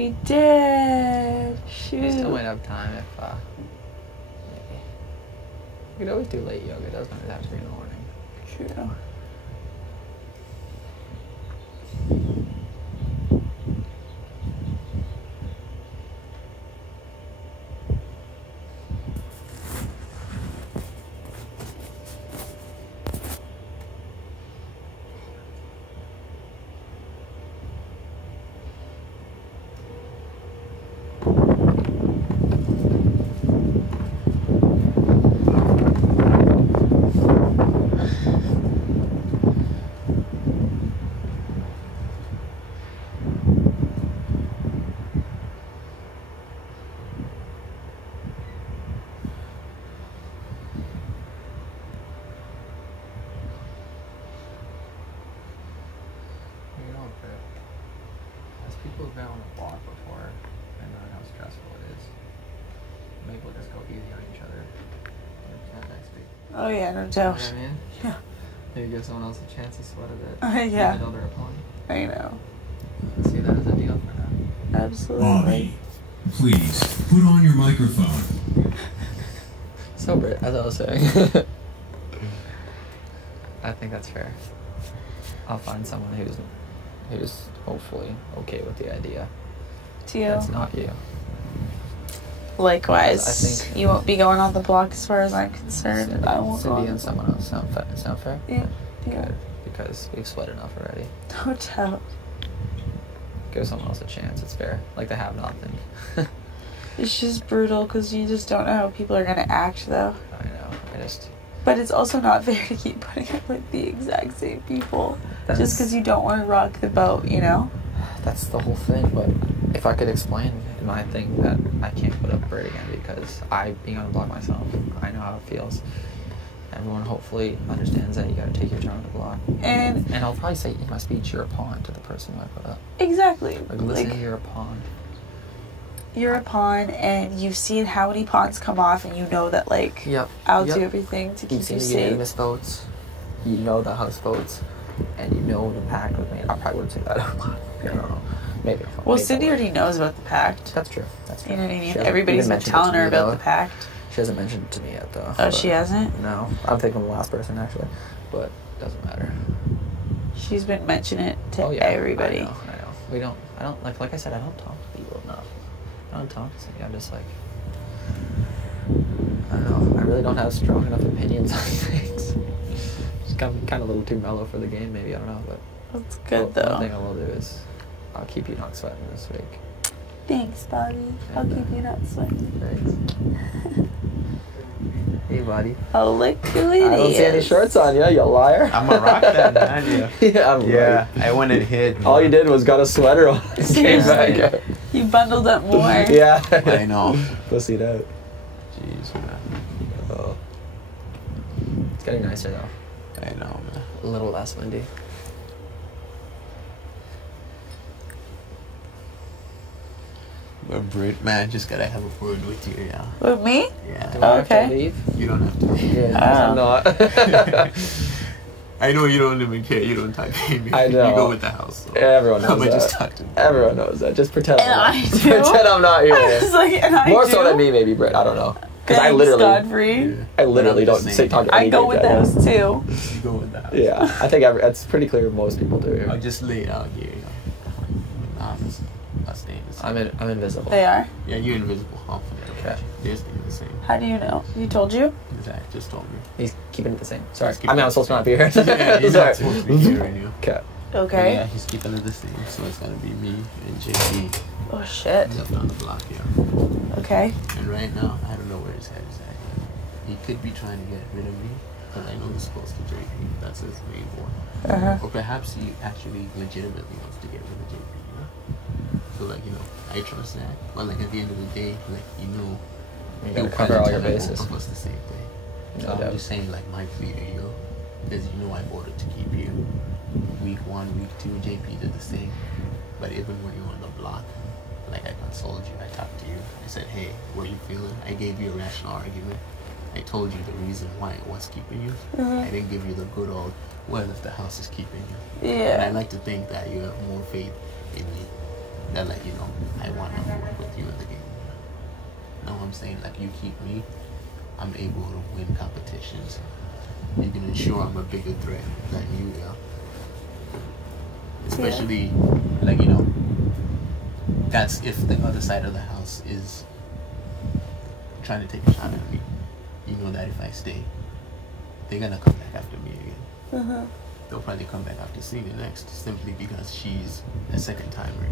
We did. Shoot. We still might have time if, maybe. We could always do late yoga. It doesn't have to be in the morning. True. People have been on the block before and know how stressful it is. Maybe we'll just go easy on each other next week. Oh yeah, no doubt. You know what I mean? Yeah. Maybe give someone else a chance to sweat a bit. Yeah. Even though they're opponent. I know. See that as a deal for now. Absolutely. Bobby, please put on your microphone. So Britt, as I was saying, I think that's fair. I'll find someone who's hopefully okay with the idea. To you. That's not you. Likewise. I think you won't be going on the block as far as I'm concerned. I won't go Cindy on and the someone else sound fair? Yeah. Yeah. Good, because we've sweat enough already. No doubt. Give someone else a chance. It's fair. Like they have nothing. It's just brutal because you just don't know how people are gonna act, though. I know. But it's also not fair to keep putting up with the exact same people just because you don't want to rock the boat, you know? That's the whole thing. But if I could explain my thing that I can't put up Britt again because being on the block myself, I know how it feels. Everyone hopefully understands that you got to take your turn on the block. And I'll probably say you must be you're a pawn to the person who I put up. Exactly. Like listen, you're a pawn. You're a pawn, and you've seen how many pawns come off, and you know that, like, I'll do everything to keep you safe. You miss votes. You know the house votes, and you know the pact with me. I probably wouldn't say that out loud. I don't know. Maybe. Well, Cindy already knows about the pact. That's true. That's true. You know what I mean? Everybody's been telling her about the pact. She hasn't mentioned it to me yet, though. Oh, she hasn't? No. I'm thinking of the last person, actually. But it doesn't matter. She's been mentioning it to everybody. I know. I don't, like I said, I don't talk to people enough. I don't talk to Cindy. I'm just like, I don't know. I really don't have strong enough opinions on things. Just kind of a little too mellow for the game, maybe. I don't know. But that's good, though. One thing I will do is I'll keep you not sweating this week. Thanks, Bobby. I'll keep you not sweating. Thanks. Hey, buddy. Oh, look who it is. I don't see any shorts on you, you liar. I'm gonna rock that, man. Yeah, I went and hid. All you did was got a sweater on. Came back. You bundled up more. Yeah. I know. Pussied out. Jeez, man. Oh. It's getting nicer, though. I know, man. A little less windy. But Britt, man, just gotta have a word with you, yeah. With me? Yeah. Do I have to leave? You don't have to leave. Yeah, I'm not. I know you don't even care. You don't talk to me. I know. You go with the house. So. Everyone knows that. Just talk to me. Everyone knows that. Just pretend. And I do. Pretend I'm not here. I was like, and I More do. so than me, maybe, Britt. I don't know. Because Godfrey. I literally don't talk to any I go with the house too. You go with the house. Yeah, I think it's pretty clear most people do here. I'll just lay it out here, you know. I'm invisible. They are? Yeah, you're invisible. Okay. They're staying the same. How do you know? You told you? Zach just told me. He's keeping it the same. Sorry. I'm supposed to not be here. Yeah, he's not supposed to be here right now. Okay. Okay. But yeah, he's keeping it the same. So it's gonna be me and JP. Oh shit. Up on the block here. Okay. And right now, I don't know where his head is at. He could be trying to get rid of me, but I know he's supposed to JP. That's his main goal. Or perhaps he actually legitimately wants to get rid of JP. You know? So like, you know, I trust that. But like at the end of the day, like, you know, you gotta cover all your bases. Both of us the same thing. So I'm just saying, like, my plea to you is, you know, I voted to keep you. Week 1, week 2, JP did the same. But even when you were on the block, like, I consoled you, I talked to you. I said, hey, what are you feeling? I gave you a rational argument. I told you the reason why it was keeping you. I didn't give you the good old, well, if the house is keeping you. Yeah. And I like to think that you have more faith in me that like, you know, I want to work with you in the game. Now I'm saying like you keep me, I'm able to win competitions. You can ensure I'm a bigger threat than you, yeah. Especially like, you know, that's if the other side of the house is trying to take a shot at me. You know that if I stay, they're gonna come back after me again. They'll probably come back after seeing it next, simply because she's a second timer.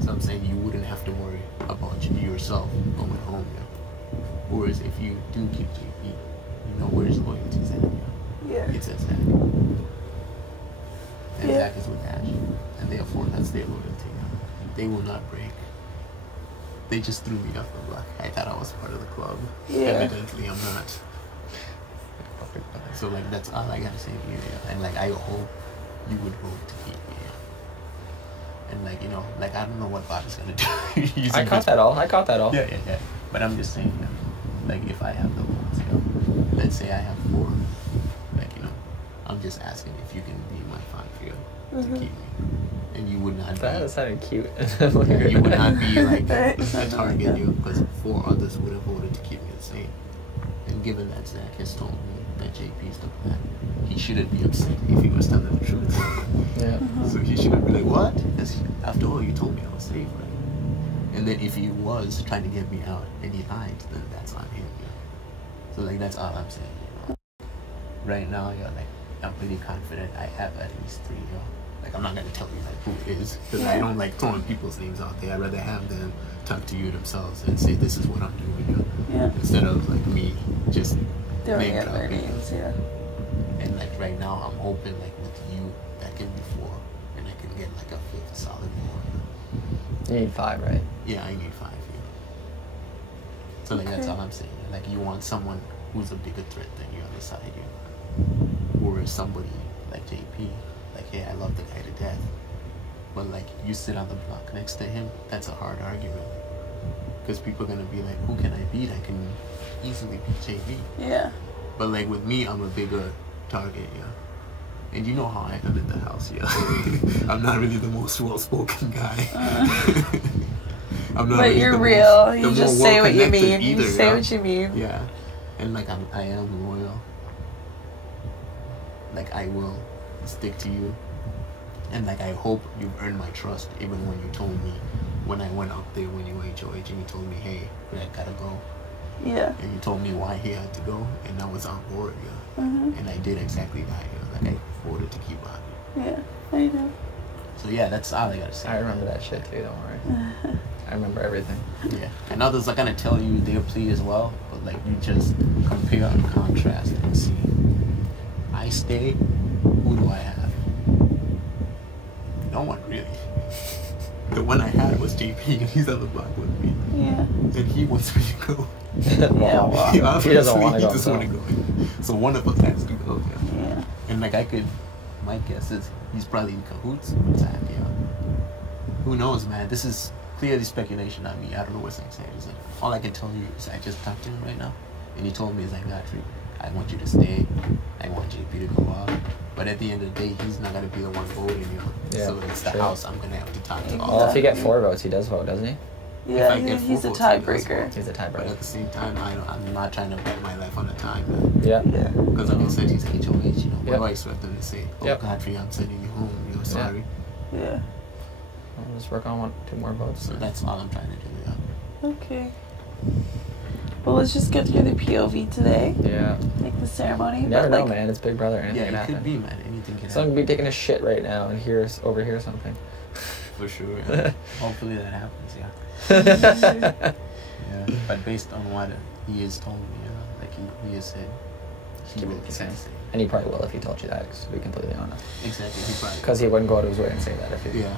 So I'm saying you wouldn't have to worry about yourself going home. Yeah. Whereas if you do keep JP, you know where's loyalty's at. Yeah. It's at Zach. And Zach is with Ash. And therefore that's their loyalty. Yeah. They will not break. They just threw me off the block. I thought I was part of the club. Evidently I'm not. So like that's all I gotta say to you, yeah. And like I hope you would vote to keep me. Yeah. And like, you know, like I don't know what Bob is gonna do. I caught that all. Yeah. But I'm just saying, yeah, like if I have the votes, you know, let's say I have 4, like, you know, I'm just asking if you can be my fan field to keep me. And you would not that sounded cute. You would not be like a target, you, because 4 others would have voted to keep me the same. And given that Zach has told me that JP's the plan, he shouldn't be upset if he was telling the truth. So he shouldn't be like, what? Because after all, you told me I was safe, right? And then if he was trying to get me out and he lied, then that's on him. Yeah. So like that's all I'm saying. You know? Right now, yeah, like I'm pretty confident I have at least 3. Yeah. Like I'm not gonna tell you like who it is, because I don't like throwing people's names out there. I'd rather have them talk to you themselves and say this is what I'm doing. Yeah. Instead of like me just name dropping. Names, yeah. And like right now, I'm hoping like with you that can be 4, and I can get like a 5th solid 4. You need 5, right? Yeah, I need 5. Yeah. So like that's all I'm saying. Like you want someone who's a bigger threat than you on the side, yeah. Or somebody like JP. Like, hey, I love the guy to death. But like you sit on the block next to him, that's a hard argument. Because people are gonna be like, who can I beat? I can easily beat JP. Yeah. But like with me, I'm a bigger target, yeah. And you know how I am in the house, yeah. I'm not really the most well-spoken guy. I'm not. But really you're real. The you just say what you mean. Either, you say what you mean. Yeah. And like I am loyal. Like I will stick to you. And like I hope you've earned my trust, even when you told me when I went up there when you were HOH and you told me, hey, I gotta go. Yeah. And you told me why he had to go, and I was on board, yeah. And I did exactly that, yeah. Like I voted to keep on. Yeah, I know. So yeah, that's all I gotta say. I remember that shit too, don't worry. I remember everything. Yeah. And others are gonna tell you their plea as well, but like you just compare and contrast and see. I stay, who do I have? No one really. The one I had was JP, and he's on the block with me. Yeah. And he wants me to go. Well, he doesn't want to go. He just want to go. So one of us has to go. Yeah. And like my guess is he's probably in cahoots with Zach. Yeah. Who knows, man? This is clearly speculation on me. I don't know what Zach's saying. Like, all I can tell you is I just talked to him right now, and he told me, like, Godfrey, I want you to stay. I want JP to go out. But at the end of the day, he's not going to be the one voting, you know. Yeah, so it's the house I'm going to have to talk to. Well, if you get 4 votes, he does vote, doesn't he? Yeah, he's a tiebreaker. He's a tiebreaker. But at the same time, I'm not trying to bet my life on the time, man. Yeah. Because like I said, he's HOH, you know. What do I expect him to say? Oh, Godfrey, I'm sending you home. You know, sorry. Yeah. I'll just work on 2 more votes. So that's all I'm trying to do, yeah. Okay. Well, let's just get through the POV today. Yeah. Like the ceremony. You never know, man. It's Big Brother. Anything can happen. It could be, man. Anything can happen. Someone could be taking a shit right now and overhear something. For sure. Yeah. Hopefully that happens, yeah. Yeah. But based on what he has told me, like he has said, he will say. And he probably will if he told you that, to be completely honest. Exactly. He probably. Because he wouldn't go out of his way and say that if he. Yeah.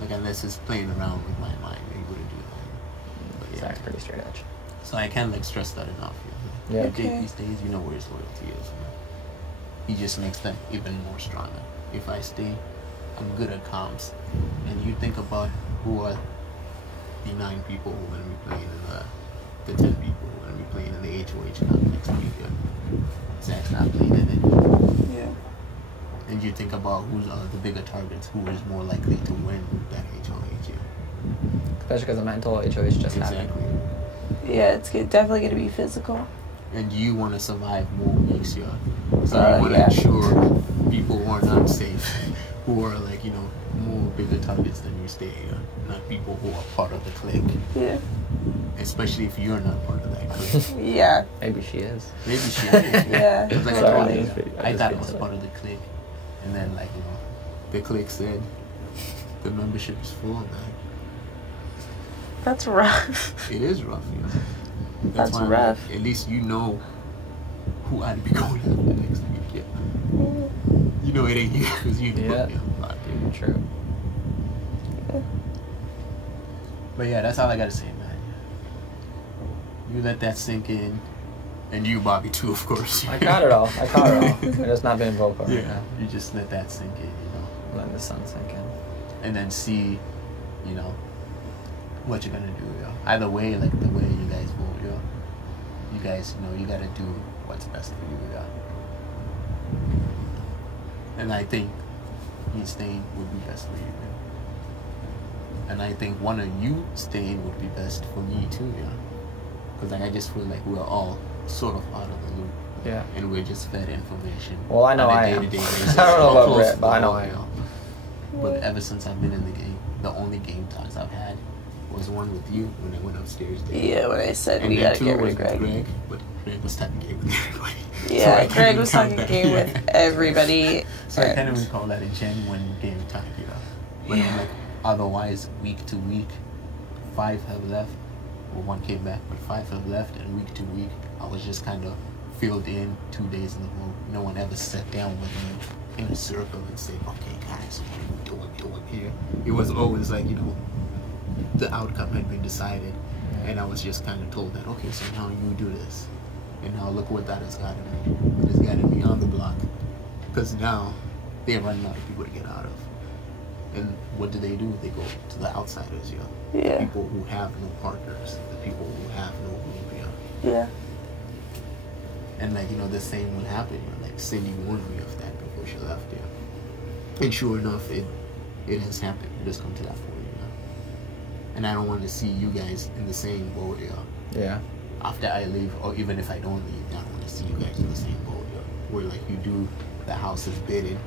Like unless he's playing around with my mind, he wouldn't do that. But Zach's pretty straight edge. So I can't like stress that enough. Yeah. If JP stays, you know where his loyalty is. He just makes them even more stronger. If I stay, I'm good at comms. And you think about who are the 9 people who are going to be playing in the 10 people who are going to be playing in the HOH comp next week. Zach's not playing in it. Yeah. And you think about who's the bigger targets, who is more likely to win that HOH. Especially because the mental HOH just happened. Yeah, it's definitely going to be physical. And you want to survive more weeks, yeah. So you want to ensure people who are not safe, who are like, you know, more bigger targets than you stay, not people who are part of the clique. Yeah. Especially if you're not part of that clique. Yeah. Maybe she is. Maybe she is. Yeah. Like I thought it was part of the clique. And then, like, you know, the clique said, the membership is full, man. That's rough. It is rough, you know. That's rough. Like, at least you know who I'd be going after next week, yeah. You know it ain't you, because you put me on the block, yeah. True. But yeah, that's all I gotta say, man. You let that sink in. And you, Bobby, too, of course. I caught it all. I'm just not being vocal right now. You just let that sink in, you know. Letting the sun sink in. And then see, you know, what you're gonna do, yo. Either way, like the way you guys vote, yo. You guys, you know, you gotta do what's best for you, yo. And I think me staying would be best for you, yo. And I think one of you staying would be best for me too, yo. Because like, I just feel like we're all sort of out of the loop. Yeah. And we're just fed information. Well, I know I am. I don't know about Britt, but I know I am. But ever since I've been in the game, the only game talks I've had was one with you when I went upstairs there. Yeah, when I said we gotta get rid of Greg. But Greg was talking game with everybody. Yeah, so Greg was talking game with everybody. So I can't even call that a genuine game talk, you know. But I'm like, otherwise, week to week, 5 have left. Well, 1 came back, but 5 have left, and week to week, I was just kind of filled in 2 days in a row. No one ever sat down with me in a circle and said, okay, guys, what are we doing here? It was always like, you know, the outcome had been decided, and I was just kind of told that, okay, so now you do this. And now look what that has gotten me. It has gotten me on the block. Because now, they're running out of people to get out of. And what do? They go to the outsiders, you know? Yeah. The people who have no partners, the people who have no group, you know? Yeah. And like, you know, the same will happen, you know? Like Cindy warned me of that before she left, you know? And sure enough, it has happened. It has come to that point, you know? And I don't want to see you guys in the same boat, you know? Yeah. After I leave, or even if I don't leave, I don't want to see you guys in the same boat, you know? Where like you do the house's bidding.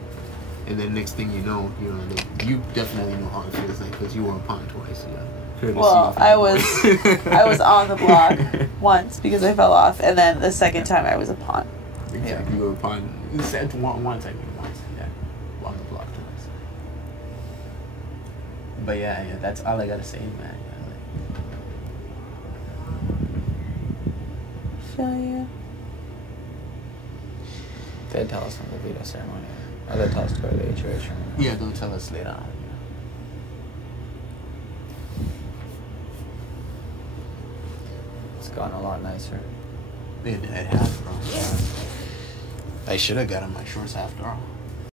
And then next thing you know, like, you definitely know how it feels like because you were a pawn twice. Yeah. Well, I was on the block once because I fell off, and then the second time I was a pawn. Exactly, yeah. You were a pawn. Once, I mean once. Yeah, on the block twice. But yeah, that's all I gotta say, man. Feel you. They'd tell us on the veto ceremony. Or they'll tell us to go to the HOH. Yeah, they'll tell us later on. It's gotten a lot nicer. It has, bro. Yeah. I should have gotten my shorts after all.